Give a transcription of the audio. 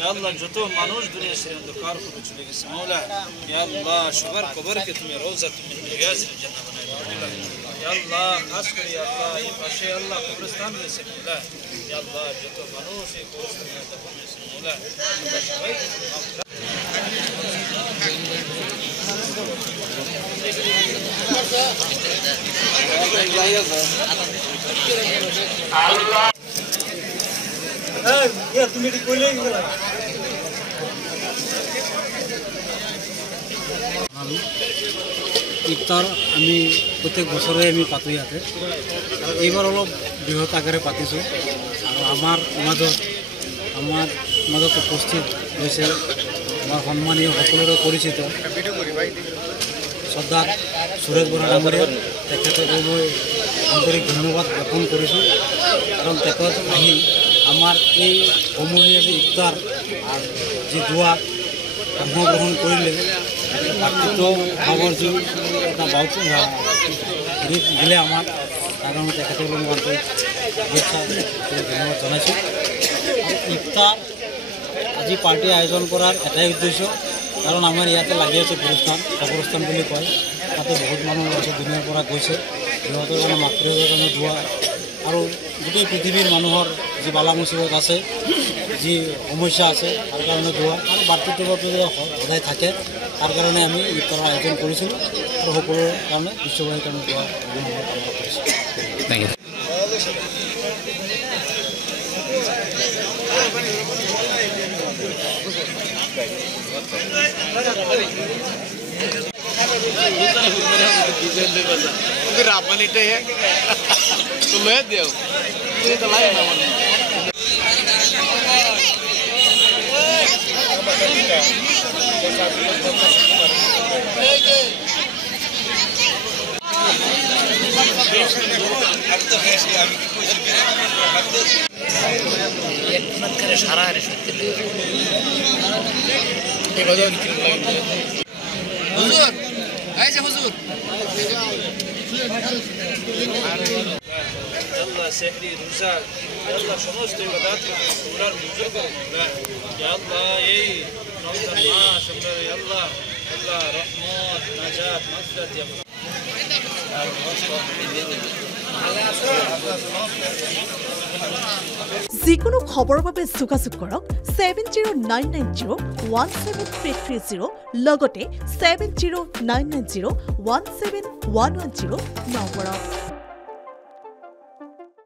Ya Allah যত মানুষ দুনিয়া ছেড়ে অন্ধকার করে চলে গেছে মওলা Ya Allah সবার কবরকে তুমি রওজা তুমি রিয়াজের জান্নাত বানাই দাও মওলা Ya Allah খাস করে Ya Allah এই পাশে Allah কবরস্থান রয়েছে মওলা Ya Allah যত মানুষ এই কবরস্থানে দফন হয়েছে মওলা আল্লাহ সবাইকে মাফ করো Allah ya তুমি এটি কইলে গেলা ইফতার আমি প্রত্যেক বছরে আমি পাতো ইয়াতে আর এইবার অলপ বৃহৎ আকারে পাতিছোঁ আৰু আমাৰ মাজত উপস্থিত হৈছে আমাৰ সন্মানীয় সকলোৰে পৰিচিত শ্ৰদ্ধাৰ সুৰেশ বৰা ডাঙৰীয়া তেখেতক মই আন্তৰিক ধন্যবাদ জ্ঞাপন কৰিছোঁ কাৰণ তেখেত আহি আমাৰ এই সমূহীয়া যে ইফতাৰ আৰু যি দোৱা অংশগ্ৰহণ কৰিলে ভাতৃত্ব ভাৱৰ যি এটা দিলে আমাৰ তাৰ কাৰণে তেখেতলৈ মই আন্তৰিক শুভেচ্ছা ধন্যবাদ জনাইছোঁ ইফতাৰ আজি পাৰ্টি আয়োজন কৰাৰ এটাই উদ্দেশ্য কাৰণ আমাৰ ইয়াতে লাগি আছে কবৰস্থান বুলি কয় তাতে বহুত মানুহ আছে দুনিয়াৰ পৰা গৈছে সিহঁতৰ কাৰণে মাতৃত্বৰ কাৰণে দোৱা আৰু গোটেই পৃথিৱীৰ মানুহৰ যি বালা মুচিবত আছে যি সমস্যা আছে তাৰ কাৰণে দোৱা আৰু ভাতৃত্বভাৱে সদায় থাকে তাৰ কাৰণে আমি ইফতাৰৰ আয়োজন কৰিছোঁ আৰু সকলোৰে কাৰণে বিশ্ববাসীৰ কাৰণে দোৱা কামনা কৰিছোঁ thank you Rapan itu ya, lumayan dia. Itu lain namanya. Ekmat kare shara hari shutile. Huzur, ayo huzur. Allah sehri ruza Ya Allah সমস্ত ইবাদত কবুলার মঞ্জুর করো মওলা Ya Allah এই রমজান মাস আমরা Ya Allah Allah রহমত নাজাত মাগফিরাত ya যিকোনো খবৰৰ বাবে যোগাযোগ কৰক 7099017330 লগতে 7099017110 নম্বৰত